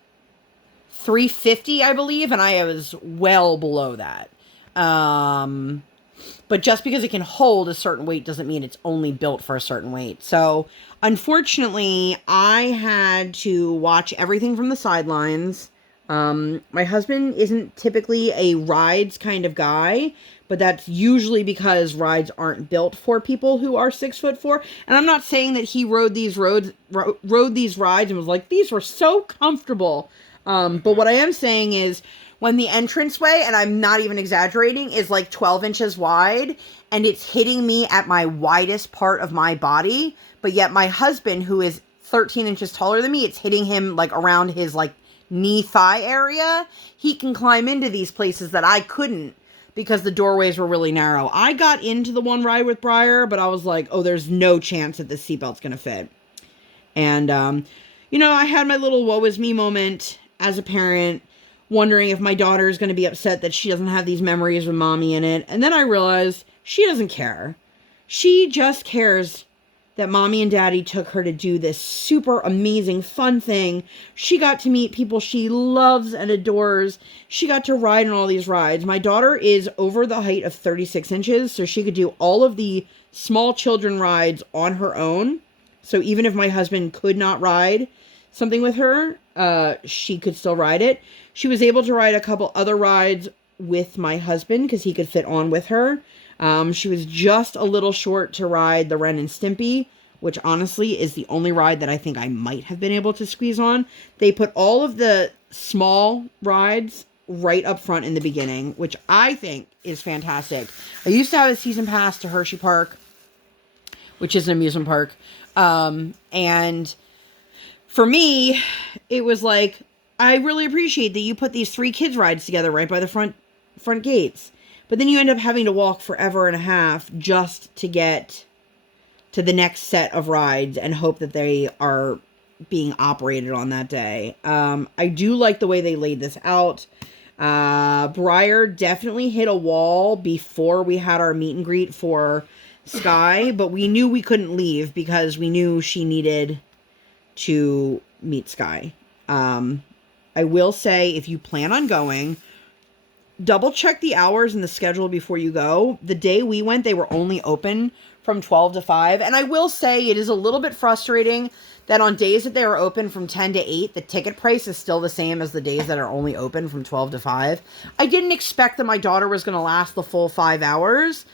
350, I believe, and I was well below that. But just because it can hold a certain weight doesn't mean it's only built for a certain weight. So, unfortunately, I had to watch everything from the sidelines. My husband isn't typically a rides kind of guy, but that's usually because rides aren't built for people who are 6'4". And I'm not saying that he rode these rides and was like, these were so comfortable. But what I am saying is, when the entranceway, and I'm not even exaggerating, is like 12 inches wide, and it's hitting me at my widest part of my body, but yet my husband, who is 13 inches taller than me, it's hitting him like around his like knee-thigh area. He can climb into these places that I couldn't, because the doorways were really narrow. I got into the one ride with Briar, but I was like, oh, there's no chance that this seatbelt's going to fit. And, you know, I had my little woe is me moment as a parent, wondering if my daughter is going to be upset that she doesn't have these memories with mommy in it. And then I realized she doesn't care. She just cares that mommy and daddy took her to do this super amazing fun thing. She got to meet people she loves and adores. She got to ride on all these rides. My daughter is over the height of 36 inches, so she could do all of the small children rides on her own. So even if my husband could not ride something with her, she could still ride it. She was able to ride a couple other rides with my husband because he could fit on with her. She was just a little short to ride the Ren and Stimpy, which honestly is the only ride that I think I might have been able to squeeze on. They put all of the small rides right up front in the beginning, which I think is fantastic. I used to have a season pass to Hershey Park, which is an amusement park. And for me, it was like, I really appreciate that you put these 3 kids rides together right by the front gates. But then you end up having to walk forever and a half just to get to the next set of rides and hope that they are being operated on that day. I do like the way they laid this out. Briar definitely hit a wall before we had our meet and greet for Sky, but we knew we couldn't leave because we knew she needed to meet Sky. I will say, if you plan on going, double check the hours and the schedule before you go. The day we went, they were only open from 12 to 5. And I will say it is a little bit frustrating that on days that they are open from 10 to 8, the ticket price is still the same as the days that are only open from 12 to 5. I didn't expect that my daughter was going to last the full 5 hours,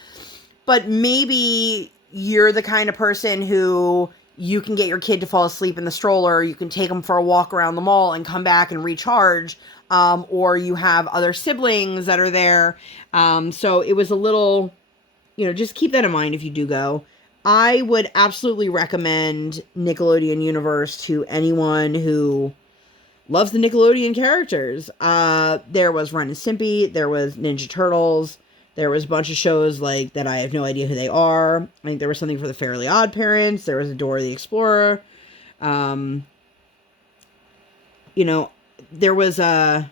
but maybe you're the kind of person who you can get your kid to fall asleep in the stroller, you can take them for a walk around the mall and come back and recharge, or you have other siblings that are there. So it was a little, just keep that in mind if you do go. I would absolutely recommend Nickelodeon Universe to anyone who loves the Nickelodeon characters. There was Ren and Stimpy, there was Ninja Turtles, there was a bunch of shows like that I have no idea who they are. I think there was something for the Fairly Odd Parents, there was a Dora the Explorer. There was a...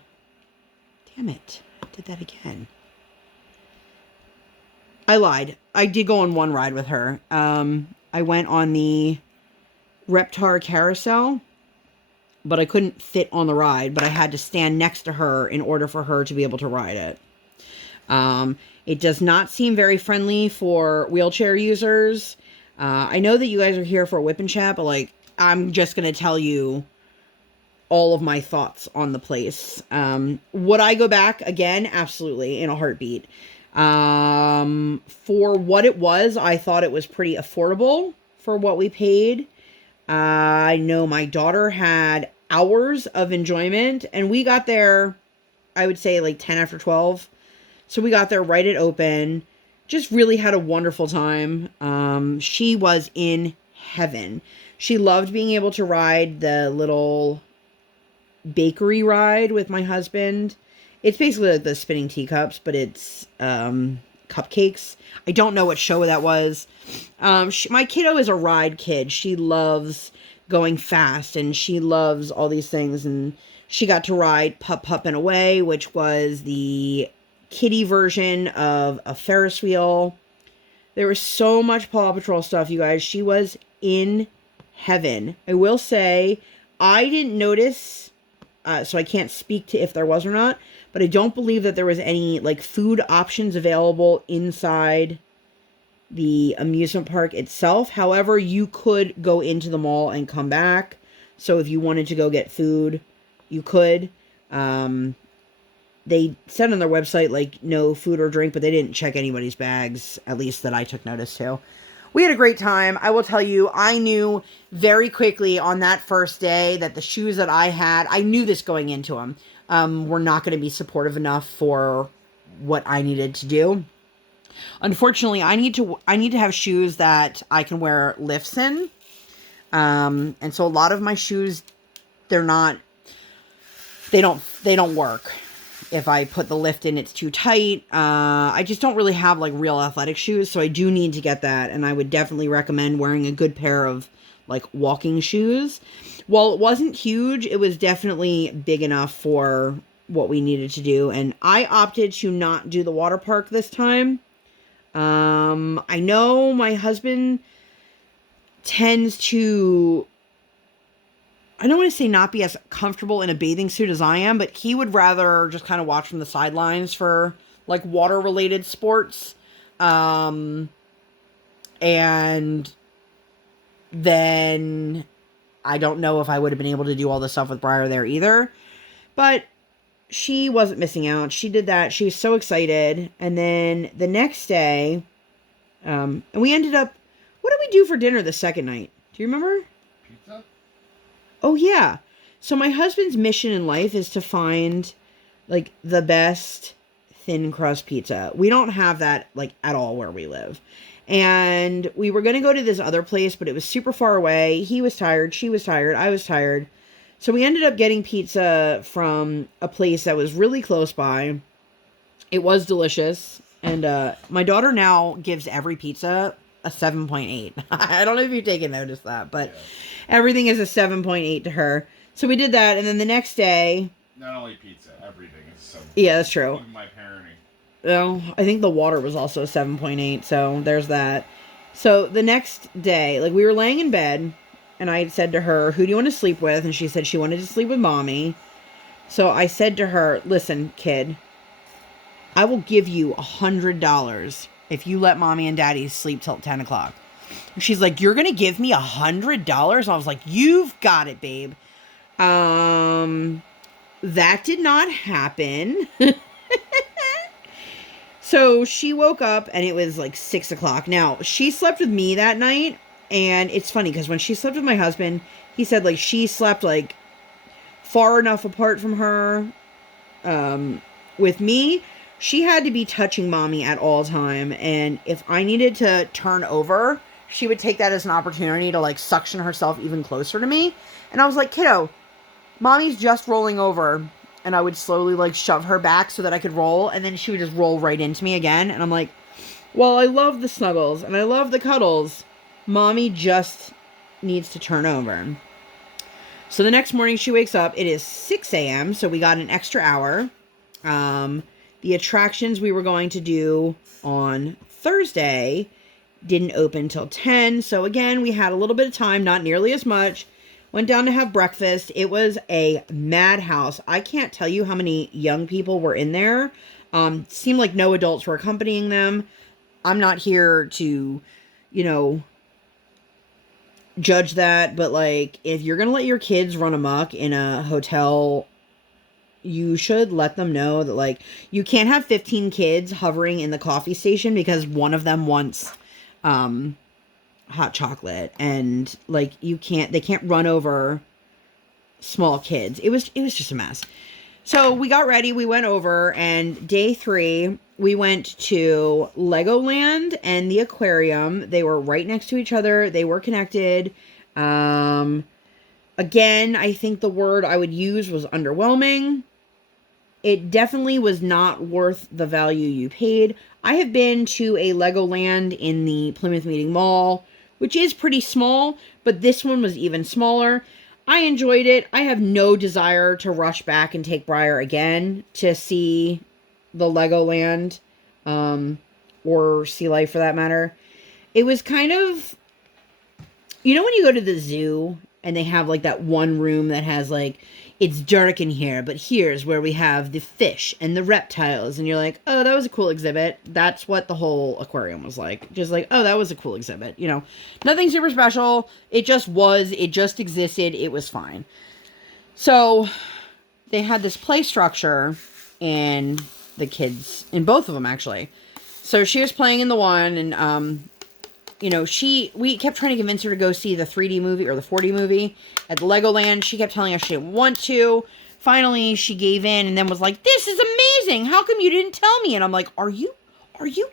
Damn it, I did that again. I lied. I did go on one ride with her. I went on the Reptar Carousel, but I couldn't fit on the ride, but I had to stand next to her in order for her to be able to ride it. It does not seem very friendly for wheelchair users. I know that you guys are here for a WIP Chat, but I'm just going to tell you all of my thoughts on the place. Would I go back again? Absolutely, in a heartbeat. For what it was, I thought it was pretty affordable for what we paid. I know my daughter had hours of enjoyment, and we got there, I would say 10 after 12. So we got there right at open, just really had a wonderful time. She was in heaven. She loved being able to ride the little bakery ride with my husband. It's basically like the spinning teacups, but it's cupcakes. I don't know what show that was. My kiddo is a ride kid. She loves going fast, and she loves all these things. And she got to ride Pup Pup and Away, which was the kiddie version of a Ferris wheel. There was so much Paw Patrol stuff, you guys. She was in heaven. I will say, I didn't notice, so I can't speak to if there was or not, but I don't believe that there was any food options available inside the amusement park itself. However, you could go into the mall and come back. So if you wanted to go get food, you could. They said on their website no food or drink, but they didn't check anybody's bags, at least that I took notice to. We had a great time. I will tell you, I knew very quickly on that first day that the shoes that I had, I knew this going into them, were not going to be supportive enough for what I needed to do. Unfortunately, I need to have shoes that I can wear lifts in. And so a lot of my shoes, they don't work. If I put the lift in, it's too tight. I just don't really have real athletic shoes, so I do need to get that. And I would definitely recommend wearing a good pair of walking shoes. While it wasn't huge, it was definitely big enough for what we needed to do. And I opted to not do the water park this time. I know my husband tends to, I don't want to say not be as comfortable in a bathing suit as I am, but he would rather just kind of watch from the sidelines for water related sports. And then I don't know if I would have been able to do all the stuff with Briar there either, but she wasn't missing out. She did that. She was so excited. And then the next day, and we ended up, what did we do for dinner the second night? Do you remember? Pizza? Oh, yeah. So my husband's mission in life is to find, the best thin crust pizza. We don't have that, at all where we live. And we were going to go to this other place, but it was super far away. He was tired. She was tired. I was tired. So we ended up getting pizza from a place that was really close by. It was delicious. And my daughter now gives every pizza a 7.8. I don't know if you've taken notice of that, but yeah. Everything is a 7.8 to her. So we did that, and then the next day... Not only pizza, everything is 7.8. Yeah, that's true. Even my parenting. Well, I think the water was also 7.8, so there's that. So the next day, we were laying in bed, and I had said to her, who do you want to sleep with? And she said she wanted to sleep with Mommy. So I said to her, listen, kid, I will give you $100 if you let mommy and daddy sleep till 10 o'clock. And she's like, you're going to give me $100? I was like, you've got it, babe. That did not happen. So she woke up and it was like 6 o'clock. Now, she slept with me that night. And it's funny because when she slept with my husband, he said like she slept like far enough apart from her. With me, she had to be touching mommy at all time. And if I needed to turn over, she would take that as an opportunity to like suction herself even closer to me. And I was like, kiddo, mommy's just rolling over. And I would slowly like shove her back so that I could roll. And then she would just roll right into me again. And I'm like, well, I love the snuggles and I love the cuddles. Mommy just needs to turn over. So the next morning she wakes up. It is 6 a.m. So we got an extra hour. The attractions we were going to do on Thursday didn't open till 10. So again, we had a little bit of time, not nearly as much. Went down to have breakfast. It was a madhouse. I can't tell you how many young people were in there. Seemed like no adults were accompanying them. I'm not here to, judge that. But like, if you're going to let your kids run amok in a hotel, you should let them know that like, you can't have 15 kids hovering in the coffee station because one of them wants, hot chocolate, and like they can't run over small kids. It was just a mess. So we got ready, we went over, and day 3 we went to Legoland and the Aquarium. They were right next to each other. They were connected. Again, I think the word I would use was underwhelming. It definitely was not worth the value you paid. I have been to a Legoland in the Plymouth Meeting Mall, which is pretty small, but this one was even smaller. I enjoyed it. I have no desire to rush back and take Briar again to see the Legoland, or Sea Life for that matter. It was kind of, when you go to the zoo and they have like that one room that has like, it's dark in here, but here's where we have the fish and the reptiles. And you're like, oh, that was a cool exhibit. That's what the whole aquarium was like. Just like, oh, that was a cool exhibit. Nothing super special. It just was. It just existed. It was fine. So they had this play structure in the kids, in both of them actually. So she was playing in the one, and we kept trying to convince her to go see the 3D movie or the 4D movie at the Legoland. She kept telling us she didn't want to. Finally, she gave in and then was like, this is amazing. How come you didn't tell me? And I'm like, are you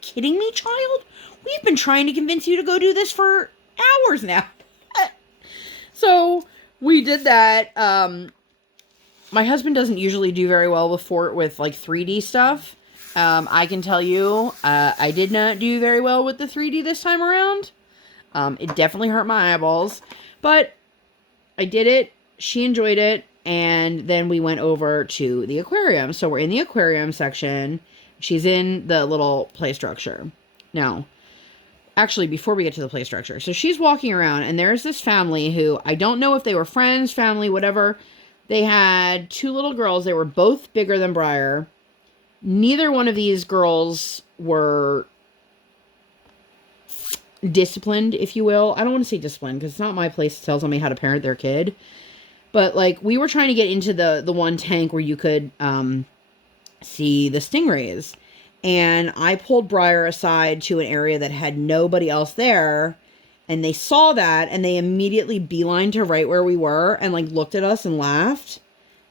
kidding me, child? We've been trying to convince you to go do this for hours now. So we did that. My husband doesn't usually do very well with like 3D stuff. I can tell you, I did not do very well with the 3D this time around. It definitely hurt my eyeballs, but I did it. She enjoyed it. And then we went over to the aquarium. So we're in the aquarium section. She's in the little play structure. Now, actually, before we get to the play structure. So she's walking around and there's this family who, I don't know if they were friends, family, whatever. They had 2 little girls. They were both bigger than Briar. Neither one of these girls were disciplined, if you will. I don't want to say disciplined because it's not my place to tell somebody how to parent their kid. But like, we were trying to get into the one tank where you could see the stingrays. And I pulled Briar aside to an area that had nobody else there. And they saw that and they immediately beelined to right where we were and like looked at us and laughed.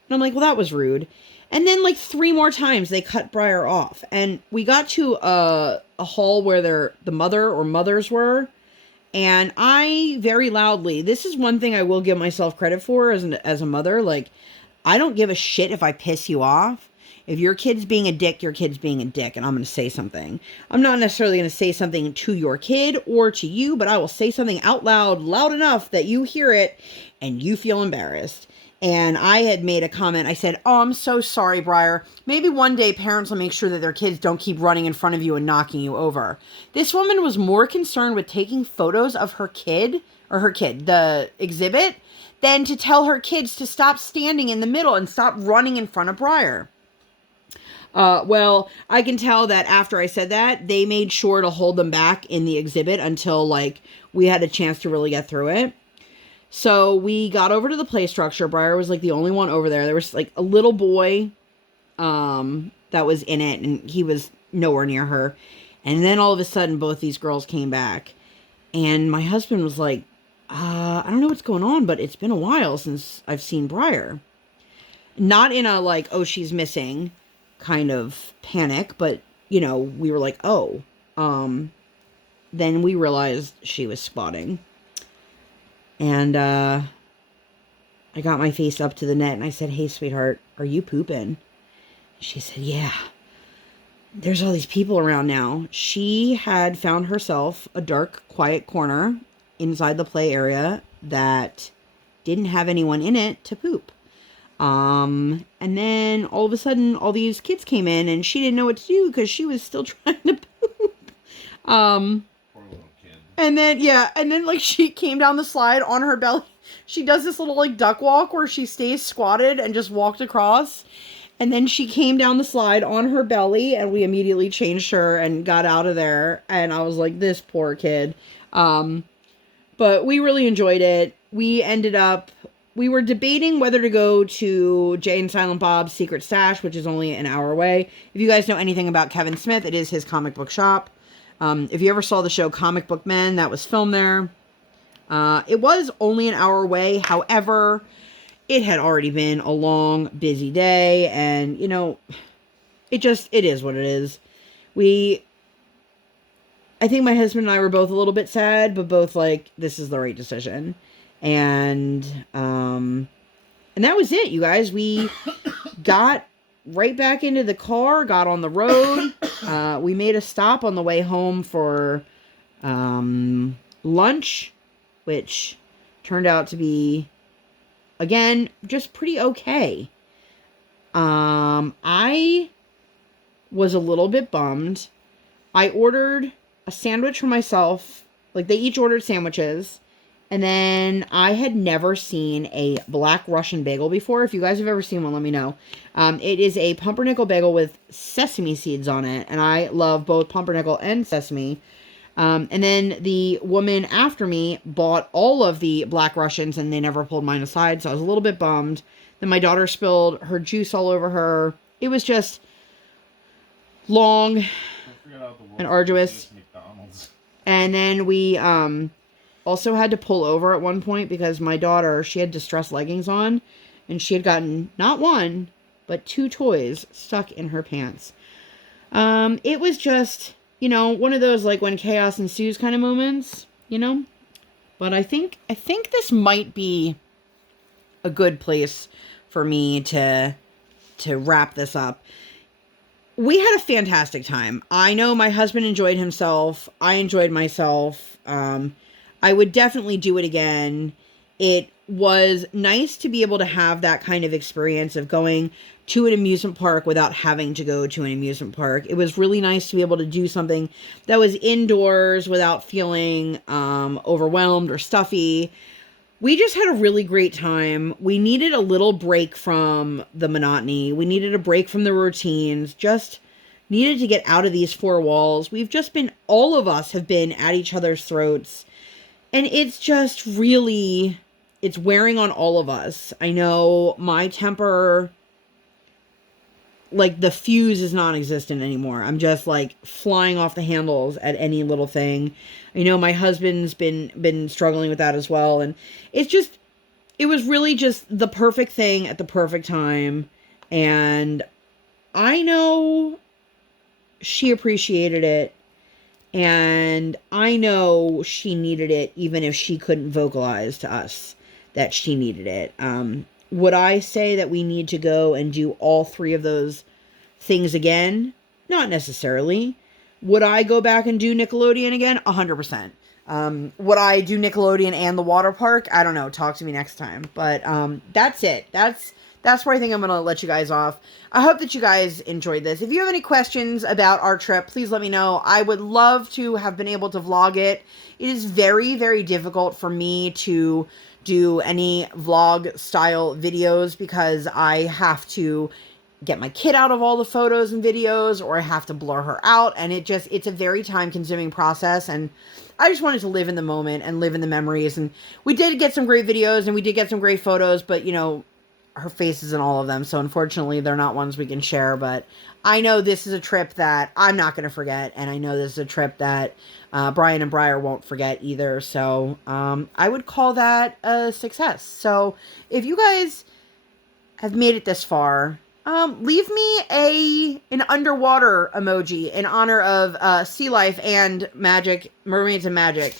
And I'm like, well, that was rude. And then like 3 more times they cut Briar off. And we got to a hall where the mother or mothers were. And I very loudly, this is one thing I will give myself credit for as a mother. Like, I don't give a shit if I piss you off. If your kid's being a dick, your kid's being a dick. And I'm going to say something. I'm not necessarily going to say something to your kid or to you, but I will say something out loud enough that you hear it and you feel embarrassed. And I had made a comment. I said, oh, I'm so sorry, Briar. Maybe one day parents will make sure that their kids don't keep running in front of you and knocking you over. This woman was more concerned with taking photos of the exhibit, than to tell her kids to stop standing in the middle and stop running in front of Briar. Well, I can tell that after I said that, they made sure to hold them back in the exhibit until, like, we had a chance to really get through it. So we got over to the play structure. Briar was, like, the only one over there. There was, like, a little boy that was in it, and he was nowhere near her. And then all of a sudden, both these girls came back. And my husband was like, I don't know what's going on, but it's been a while since I've seen Briar. Not in a, like, oh, she's missing kind of panic, but, you know, we were like, oh. Then we realized she was spotting. And I got my face up to the net, and I said, hey, sweetheart, are you pooping? She said, yeah. There's all these people around now. She had found herself a dark, quiet corner inside the play area that didn't have anyone in it to poop. And then all of a sudden, all these kids came in, and she didn't know what to do because she was still trying to poop. Poor little kid. And then, like, she came down the slide on her belly. She does this little, like, duck walk where she stays squatted and just walked across. And then she came down the slide on her belly, and we immediately changed her and got out of there. And I was like, this poor kid. But we really enjoyed it. We were debating whether to go to Jay and Silent Bob's Secret Stash, which is only an hour away. If you guys know anything about Kevin Smith, it is his comic book shop. If you ever saw the show Comic Book Men, that was filmed there. It was only an hour away. However, it had already been a long, busy day. And, you know, it is what it is. I think my husband and I were both a little bit sad, but both like, this is the right decision. And that was it, you guys. We got right back into the car, got on the road. We made a stop on the way home for lunch, which turned out to be, again, just pretty okay. I was a little bit bummed. I ordered a sandwich for myself. Like, they each ordered sandwiches. And then I had never seen a black Russian bagel before. If you guys have ever seen one, let me know. It is a pumpernickel bagel with sesame seeds on it. And I love both pumpernickel and sesame. And then the woman after me bought all of the black Russians, and they never pulled mine aside. So I was a little bit bummed. Then my daughter spilled her juice all over her. It was just long and arduous. And then we also had to pull over at one point because my daughter, she had distressed leggings on, and she had gotten not one, but 2 toys stuck in her pants. It was just, you know, one of those, like, when chaos ensues kind of moments, you know? But I think this might be a good place for me to wrap this up. We had a fantastic time. I know my husband enjoyed himself. I enjoyed myself. I would definitely do it again. It was nice to be able to have that kind of experience of going to an amusement park without having to go to an amusement park. It was really nice to be able to do something that was indoors without feeling overwhelmed or stuffy. We just had a really great time. We needed a little break from the monotony. We needed a break from the routines. Just needed to get out of these 4 walls. We've just been, all of us have been at each other's throats. And it's just really, it's wearing on all of us. I know my temper, like, the fuse is non-existent anymore. I'm just, like, flying off the handles at any little thing. I know my husband's been struggling with that as well. And it's just, it was really just the perfect thing at the perfect time. And I know she appreciated it. And I know she needed it, even if she couldn't vocalize to us that she needed it. Would I say that we need to go and do all 3 of those things again? Not necessarily. Would I go back and do Nickelodeon again? 100%. Would I do Nickelodeon and the water park? I don't know. Talk to me next time. But that's it. That's where I think I'm going to let you guys off. I hope that you guys enjoyed this. If you have any questions about our trip, please let me know. I would love to have been able to vlog it. It is very, very difficult for me to do any vlog style videos because I have to get my kid out of all the photos and videos, or I have to blur her out. And it's a very time consuming process. And I just wanted to live in the moment and live in the memories. And we did get some great videos and we did get some great photos, but her face is in all of them. So unfortunately they're not ones we can share, but I know this is a trip that I'm not going to forget. And I know this is a trip that Brian and Briar won't forget either. So I would call that a success. So if you guys have made it this far, leave me an underwater emoji in honor of sea life and magic, mermaids and magic.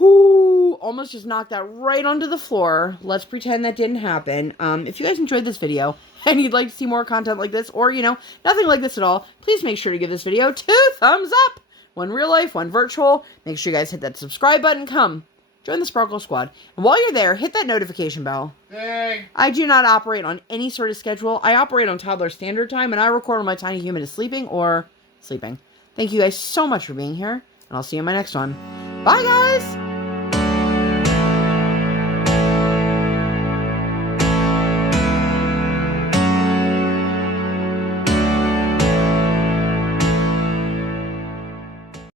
Whoo, almost just knocked that right onto the floor. Let's pretend that didn't happen. If you guys enjoyed this video and you'd like to see more content like this, or nothing like this at all, please make sure to give this video 2 thumbs up. One real life, one virtual. Make sure you guys hit that subscribe button. Come join the Sparkle Squad. And while you're there, hit that notification bell. Hey. I do not operate on any sort of schedule. I operate on toddler standard time, and I record when my tiny human is sleeping or sleeping. Thank you guys so much for being here, and I'll see you in my next one. Bye, guys!